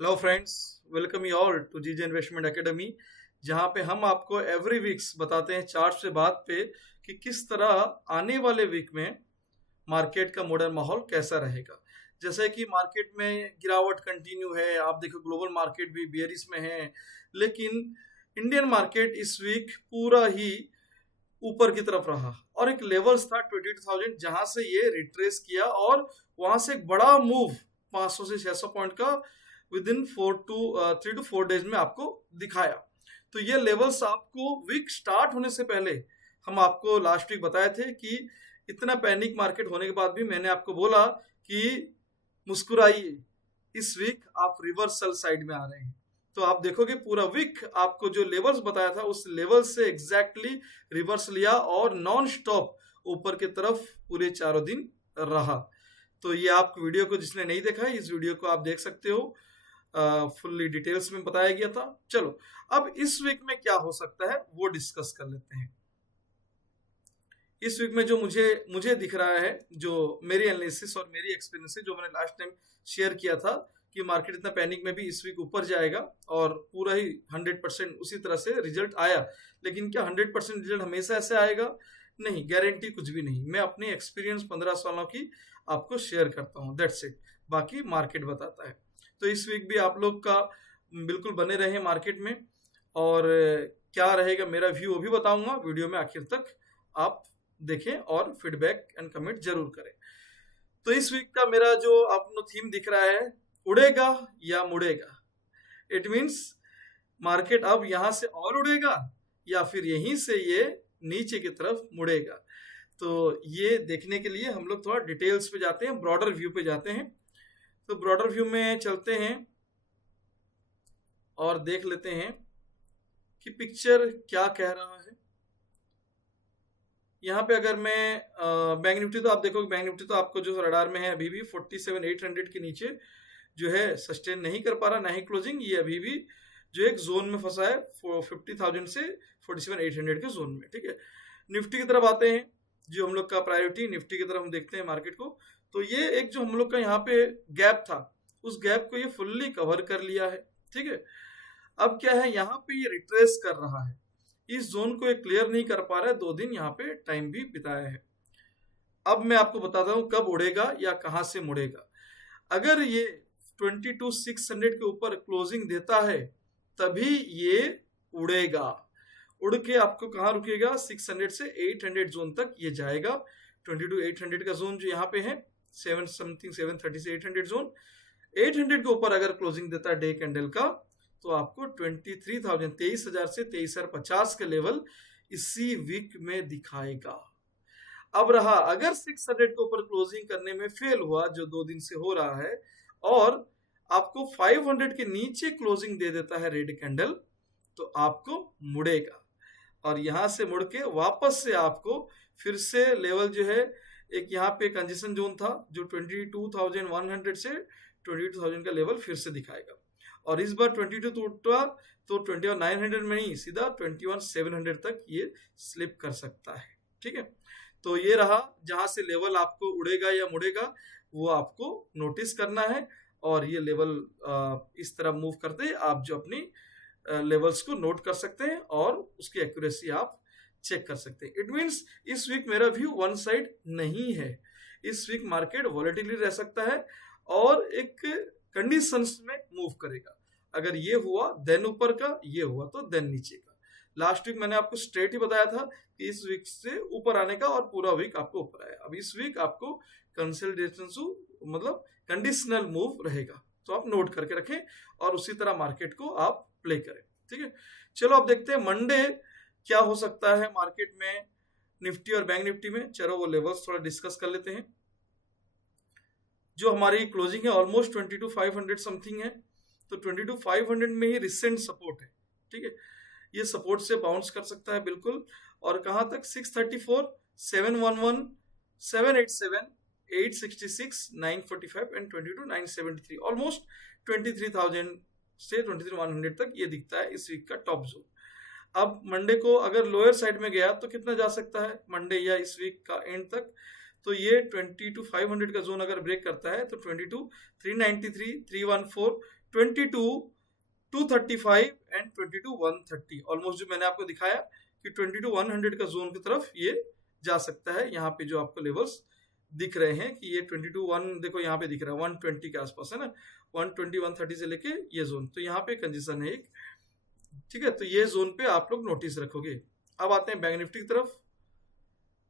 Hello friends, welcome you all to GJ investment academy. जहां पे हम आपको एवरी वीक्स बताते हैं चार्ट से बात पे कि किस तरह आने वाले वीक में मार्केट का मॉडर्न माहौल कैसा रहेगा। जैसे कि मार्केट में गिरावट कंटिन्यू है, आप देखो ग्लोबल मार्केट भी बेयरिश में है, लेकिन इंडियन मार्केट इस वीक पूरा ही ऊपर की तरफ रहा और एक लेवल्स था 22,000 जहां से ये रिट्रेस किया और वहां से एक बड़ा मूव 500 से 600 पॉइंट का विद इन 3 to 4 डेज में आपको दिखाया। तो ये लेवल्स आपको वीक स्टार्ट होने से पहले हम आपको लास्ट वीक बताए थे कि इतना पैनिक मार्केट होने के बाद भी मैंने आपको बोला कि मुस्कुराइए, इस वीक आप रिवर्सल साइड में आ रहे हैं। तो आप देखोगे पूरा वीक आपको जो लेवल्स बताया था उस लेवल से एग्जैक्टली रिवर्स लिया और नॉन स्टॉप ऊपर की तरफ पूरे चारों दिन रहा। तो ये आप वीडियो को जिसने नहीं देखा है, इस वीडियो को आप देख सकते हो, फुल्ली डिटेल्स में बताया गया था। चलो अब इस वीक में क्या हो सकता है वो डिस्कस कर लेते हैं। इस वीक में जो मुझे मुझे दिख रहा है, जो मेरी एनालिसिस और मेरी एक्सपीरियंस है, जो मैंने लास्ट टाइम शेयर किया था कि मार्केट इतना पैनिक में भी इस वीक ऊपर जाएगा और पूरा ही 100% उसी तरह से रिजल्ट आया। लेकिन क्या 100% रिजल्ट हमेशा ऐसे आएगा? नहीं, गारंटी कुछ भी नहीं। मैं अपनी एक्सपीरियंस 15 सालों की आपको शेयर करता हूँ, दैट्स इट। बाकी मार्केट बताता है। तो इस वीक भी आप लोग का बिल्कुल बने रहे मार्केट में, और क्या रहेगा मेरा व्यू वो भी बताऊंगा वीडियो में, आखिर तक आप देखें और फीडबैक एंड कमेंट जरूर करें। तो इस वीक का मेरा जो आपको थीम दिख रहा है, उड़ेगा या मुड़ेगा। इट मीन्स मार्केट अब यहां से और उड़ेगा या फिर यहीं से ये नीचे की तरफ मुड़ेगा। तो ये देखने के लिए हम लोग थोड़ा डिटेल्स पे जाते हैं, ब्रॉडर व्यू पे जाते हैं। तो ब्रॉडर व्यू में चलते हैं और देख लेते हैं कि पिक्चर क्या कह रहा है। यहाँ पे अगर मैं बैंक निफ्टी, तो आप देखोगे बैंक निफ्टी तो आपको जो रडार में है अभी भी 47,800 के नीचे जो है सस्टेन नहीं कर पा रहा, ना ही क्लोजिंग। ये अभी भी जो एक जोन में फंसा है 50,000 से 47,800 के जोन में, ठीक है। निफ्टी की तरफ आते हैं, जो हम लोग का प्रायोरिटी निफ्टी की तरफ हम देखते हैं मार्केट को। तो ये एक जो हम लोग का यहाँ पे गैप था, उस गैप को ये फुल्ली कवर कर लिया है, ठीक है। अब क्या है, यहाँ पे ये रिट्रेस कर रहा है, इस जोन को ये क्लियर नहीं कर पा रहा है, 2 दिन यहाँ पे टाइम भी बिताया है। अब मैं आपको बताता हूँ कब उड़ेगा या कहां से मुड़ेगा। अगर ये 22,600 के ऊपर क्लोजिंग देता है तभी ये उड़ेगा। उड़ के आपको कहाँ रुकेगा, 600 से 800 जोन तक ये जाएगा। 22,800 का जोन जो यहाँ पे है, 730 से 800 जोन, 800 के ऊपर अगर क्लोजिंग देता है डे कैंडल का, तो आपको 23,000 23,000 से 23,050 के लेवल इसी वीक में दिखाएगा। अब रहा, अगर 600 के ऊपर क्लोजिंग करने में फेल हुआ, जो 2 दिन से हो रहा है, और आपको 500 के नीचे क्लोजिंग दे देता है रेड कैंडल, तो आपको मुड़ेगा। और यहां से मुड़ के वापस से आपको फिर से लेवल जो है, एक यहाँ पे कंजेशन जोन था जो 22,100 से 22,000 का लेवल फिर से दिखाएगा। और इस बार 22 टूटा तो 21,900 में ही सीधा 21,700 तक ये स्लिप कर सकता है, ठीक है। तो ये रहा, जहां से लेवल आपको उड़ेगा या मुड़ेगा वो आपको नोटिस करना है। और ये लेवल इस तरह मूव करते आप जो अपनी लेवल्स को नोट कर सकते हैं और उसकी एक्यूरेसी आप चेक कर सकते हैं। इट मीन्स इस वीक मेरा व्यू वन साइड नहीं है। इस वीक मार्केट वॉलेटिलिटी रह सकता है और एक कंडीशंस में मूव करेगा। अगर ये हुआ देन ऊपर का, ये हुआ तो देन नीचे का। लास्ट वीक मैंने आपको स्ट्रेट ही बताया था कि इस वीक से ऊपर आने का, और पूरा वीक आपको ऊपर आया। अब इस वीक आपको कंसोलिडेशन मतलब कंडीशनल मूव रहेगा, तो आप नोट करके रखें और उसी तरह मार्केट को आप प्ले करें, ठीक है। चलो अब देखते हैं मंडे क्या हो सकता है मार्केट में, निफ्टी और बैंक निफ्टी में। चलो वो लेवल्स थोड़ा डिस्कस कर लेते हैं। जो हमारी क्लोजिंग है ऑलमोस्ट 22,500 समथिंग है, तो 22,500 में ही रिसेंट सपोर्ट है, ठीक है। ये सपोर्ट से बाउंस कर सकता है बिल्कुल। और कहां तक, 634, 711, 787, 866, 945 एंड 22,973, ऑलमोस्ट 23,000 से 23,100 तक ये दिखता है इस वीक का टॉप जोन। अब मंडे को अगर लोअर साइड में गया तो कितना जा सकता है मंडे या इस वीक का एंड तक, तो ये 22,500 का जोन अगर ब्रेक करता है तो 22,393, 314, 22,235 एंड 22,130, ऑलमोस्ट जो मैंने आपको दिखाया कि 22,100 का जोन की तरफ ये जा सकता है। यहाँ पे जो आपको लेवल्स दिख रहे हैं कि ये 22,1 देखो यहाँ पे दिख रहा है 120 के आसपास है ना, 120 130 से लेके ये जोन, तो यहाँ पे कंजेशन है एक, ठीक है। तो ये जोन पे आप लोग नोटिस रखोगे। अब आते हैं बैंक निफ्टी की तरफ।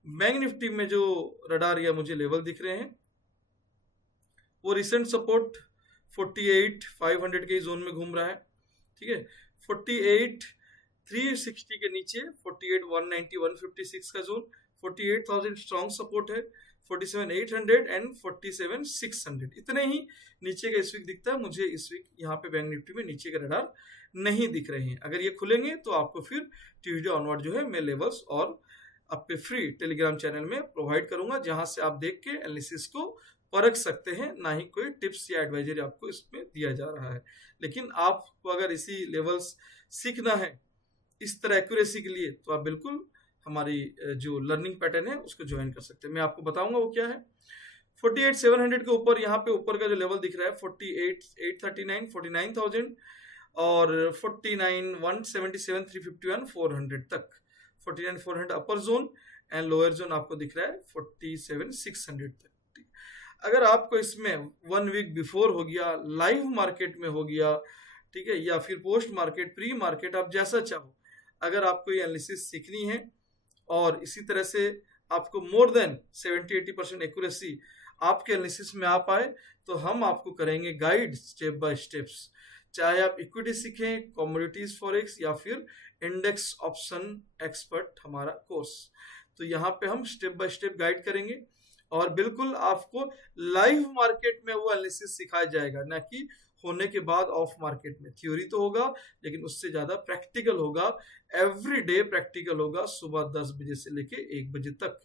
बैंक निफ्टी में जो रडार या मुझे लेवल दिख रहे हैं वो रिसेंट सपोर्ट 48,500 के जोन में घूम रहा है, ठीक है। 48,360 के नीचे 48,190 156 का जोन, 48,000 स्ट्रॉन्ग सपोर्ट है, 47,800 एंड 47,600 इतने ही नीचे का इस वीक दिखता है मुझे। इस वीक यहाँ पे बैंक निफ्टी में नीचे के रडार नहीं दिख रहे हैं। अगर ये खुलेंगे तो आपको फिर ट्यूजडे ऑनवर्ड जो है मैं लेवल्स और आपके फ्री टेलीग्राम चैनल में प्रोवाइड करूंगा, जहां से आप देख के एनालिसिस को परख सकते हैं। ना ही कोई टिप्स या एडवाइजरी आपको इसमें दिया जा रहा है, लेकिन आपको अगर इसी लेवल्स सीखना है इस तरह एक्यूरेसी के लिए तो आप बिल्कुल हमारी जो लर्निंग पैटर्न है उसको ज्वाइन कर सकते हैं। मैं आपको बताऊंगा वो क्या है। 48,700 के ऊपर यहाँ पे ऊपर का जो लेवल दिख रहा है 48,839 49,000 और 49,177 351 400 तक, 49,400 अपर जोन एंड लोअर जोन आपको दिख रहा है 47,600 तक। अगर आपको इसमें 1 वीक बिफोर हो गया, लाइव मार्केट में हो गया, ठीक है, या फिर पोस्ट मार्केट प्री मार्केट आप जैसा चाहो, अगर आपको ये एनालिसिस सीखनी है और इसी तरह से आपको मोर देन 70-80% एक्यूरेसी आपके एनालिसिस में आ पाए तो हम आपको करेंगे गाइड स्टेप बाय स्टेप्स। चाहे आप इक्विटी सीखें, कमोडिटीज फॉरेक्स या फिर इंडेक्स ऑप्शन एक्सपर्ट हमारा कोर्स, तो यहाँ पे हम स्टेप बाय स्टेप गाइड करेंगे और बिल्कुल आपको लाइव मार्केट में वो एनालिसिस सिखाया जाएगा, ना कि होने के बाद ऑफ मार्केट में। थ्योरी तो होगा लेकिन उससे ज्यादा प्रैक्टिकल होगा, एवरी डे प्रैक्टिकल होगा, सुबह 10 बजे से लेके 1 बजे तक,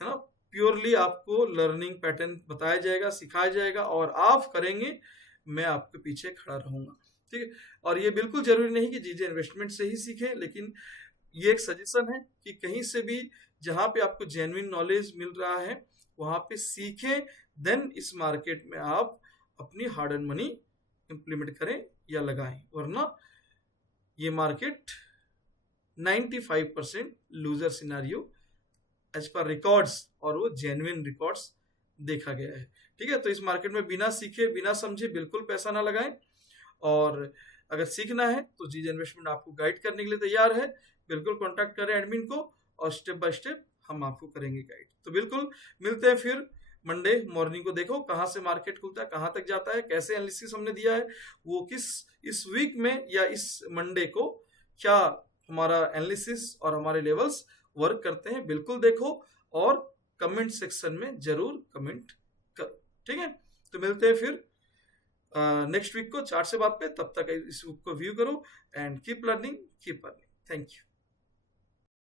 है ना। प्योरली आपको लर्निंग पैटर्न बताया जाएगा, सिखाया जाएगा और आप करेंगे, मैं आपके पीछे खड़ा रहूंगा, ठीक है। और ये बिल्कुल जरूरी नहीं कि जीजे इन्वेस्टमेंट से ही सीखें, लेकिन ये एक सजेशन है कि कहीं से भी जहां पे आपको जेन्युइन नॉलेज मिल रहा है वहां पे सीखें, देन इस मार्केट में आप अपनी हार्ड अर्न मनी इंप्लीमेंट करें या लगाएं, वरना ये market 95% loser scenario as per records, और वो जेन्युइन रिकॉर्ड्स देखा गया है, ठीक है। तो इस मार्केट में बिना सीखे बिना समझे बिल्कुल पैसा ना लगाएं, और अगर सीखना है तो जीजे इन्वेस्टमेंट आपको गाइड करने के लिए तैयार है। बिल्कुल कांटेक्ट करें एडमिन को और स्टेप बाय स्टेप हम आपको करेंगे गाइड। तो बिल्कुल मिलते हैं फिर मंडे मॉर्निंग को। देखो कहां से मार्केट खुलता है, कहां तक जाता है, कैसे एनालिसिस हमने दिया है, वो किस इस वीक में या इस मंडे को क्या हमारा एनालिसिस और हमारे लेवल्स वर्क करते हैं, बिल्कुल देखो और कमेंट सेक्शन में जरूर कमेंट करो, ठीक है। तो मिलते हैं फिर नेक्स्ट वीक को चार्ट से बात पे। तब तक इस बुक को व्यू करो and keep learning keep earning. Thank you.